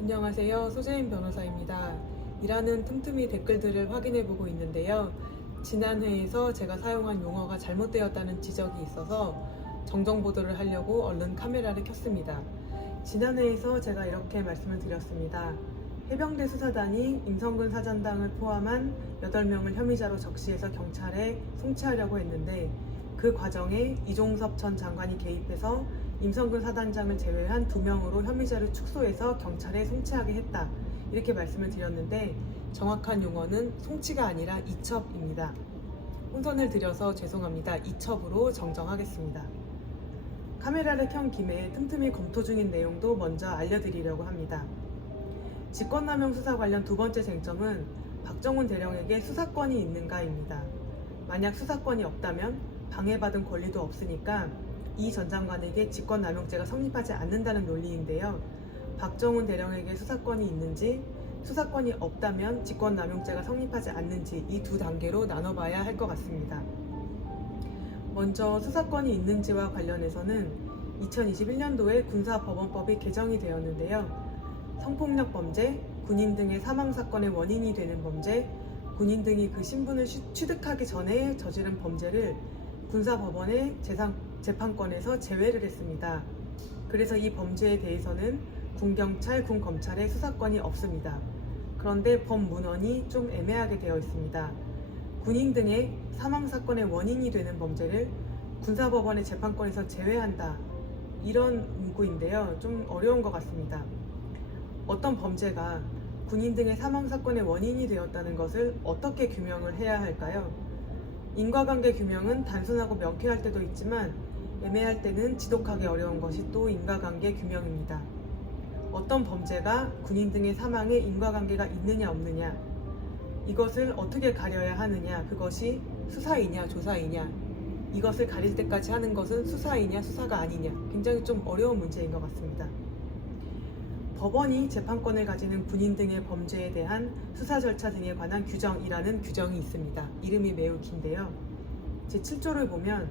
안녕하세요. 소재인 변호사입니다. 일하는 틈틈이 댓글들을 확인해보고 있는데요. 지난 회에서 제가 사용한 용어가 잘못되었다는 지적이 있어서 정정보도를 하려고 얼른 카메라를 켰습니다. 지난 회에서 제가 이렇게 말씀을 드렸습니다. 해병대 수사단이 임성근 사단장을 포함한 8명을 혐의자로 적시해서 경찰에 송치하려고 했는데 그 과정에 이종섭 전 장관이 개입해서 임성근 사단장을 제외한 2명으로 혐의자를 축소해서 경찰에 송치하게 했다. 이렇게 말씀을 드렸는데 정확한 용어는 송치가 아니라 이첩입니다. 혼선을 드려서 죄송합니다. 이첩으로 정정하겠습니다. 카메라를 켠 김에 틈틈이 검토 중인 내용도 먼저 알려드리려고 합니다. 직권남용 수사 관련 두 번째 쟁점은 박정훈 대령에게 수사권이 있는가입니다. 만약 수사권이 없다면 방해받은 권리도 없으니까 이 전 장관에게 직권남용죄가 성립하지 않는다는 논리인데요. 박정훈 대령에게 수사권이 있는지, 수사권이 없다면 직권남용죄가 성립하지 않는지 이 두 단계로 나눠봐야 할 것 같습니다. 먼저 수사권이 있는지와 관련해서는 2021년도에 군사법원법이 개정이 되었는데요. 성폭력 범죄, 군인 등의 사망사건의 원인이 되는 범죄, 군인 등이 그 신분을 취득하기 전에 저지른 범죄를 군사법원의 재판권에서 제외를 했습니다. 그래서 이 범죄에 대해서는 군경찰, 군검찰의 수사권이 없습니다. 그런데 법문헌이 좀 애매하게 되어 있습니다. 군인 등의 사망사건의 원인이 되는 범죄를 군사법원의 재판권에서 제외한다. 이런 문구인데요. 좀 어려운 것 같습니다. 어떤 범죄가 군인 등의 사망사건의 원인이 되었다는 것을 어떻게 규명을 해야 할까요? 인과관계 규명은 단순하고 명쾌할 때도 있지만 애매할 때는 지독하게 어려운 것이 또 인과관계 규명입니다. 어떤 범죄가 군인 등의 사망에 인과관계가 있느냐 없느냐, 이것을 어떻게 가려야 하느냐, 그것이 수사이냐 조사이냐, 이것을 가릴 때까지 하는 것은 수사이냐 수사가 아니냐, 굉장히 좀 어려운 문제인 것 같습니다. 법원이 재판권을 가지는 군인 등의 범죄에 대한 수사 절차 등에 관한 규정이라는 규정이 있습니다. 이름이 매우 긴데요. 제7조를 보면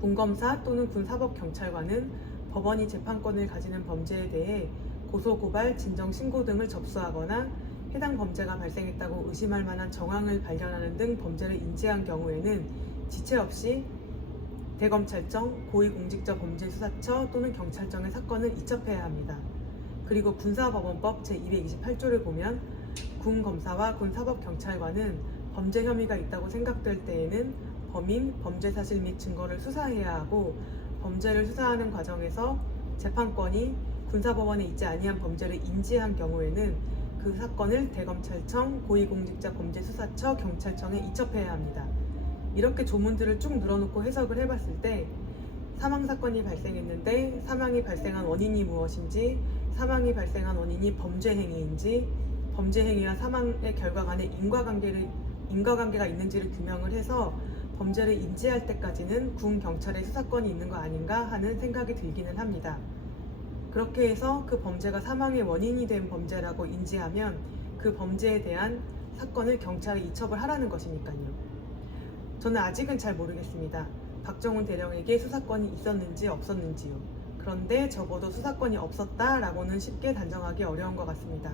군검사 또는 군사법경찰관은 법원이 재판권을 가지는 범죄에 대해 고소고발, 진정신고 등을 접수하거나 해당 범죄가 발생했다고 의심할 만한 정황을 발견하는 등 범죄를 인지한 경우에는 지체 없이 대검찰청, 고위공직자범죄수사처 또는 경찰청에 사건을 이첩해야 합니다. 그리고 군사법원법 제228조를 보면 군검사와 군사법경찰관은 범죄 혐의가 있다고 생각될 때에는 범인, 범죄 사실 및 증거를 수사해야 하고 범죄를 수사하는 과정에서 재판권이 군사법원에 있지 아니한 범죄를 인지한 경우에는 그 사건을 대검찰청, 고위공직자범죄수사처, 경찰청에 이첩해야 합니다. 이렇게 조문들을 쭉 늘어놓고 해석을 해봤을 때 사망사건이 발생했는데 사망이 발생한 원인이 무엇인지, 사망이 발생한 원인이 범죄 행위인지, 범죄 행위와 사망의 결과 간에 인과관계가 있는지를 규명을 해서 범죄를 인지할 때까지는 군 경찰의 수사권이 있는 거 아닌가 하는 생각이 들기는 합니다. 그렇게 해서 그 범죄가 사망의 원인이 된 범죄라고 인지하면 그 범죄에 대한 사건을 경찰에 이첩을 하라는 것이니까요. 저는 아직은 잘 모르겠습니다. 박정훈 대령에게 수사권이 있었는지 없었는지요. 그런데 적어도 수사권이 없었다라고는 쉽게 단정하기 어려운 것 같습니다.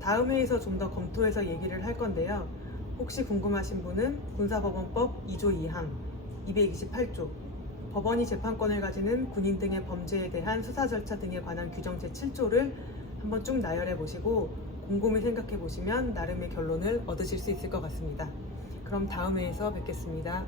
다음 회에서 좀 더 검토해서 얘기를 할 건데요. 혹시 궁금하신 분은 군사법원법 2조 2항, 228조, 법원이 재판권을 가지는 군인 등의 범죄에 대한 수사 절차 등에 관한 규정 제7조를 한번 쭉 나열해 보시고 곰곰이 생각해 보시면 나름의 결론을 얻으실 수 있을 것 같습니다. 그럼 다음 회에서 뵙겠습니다.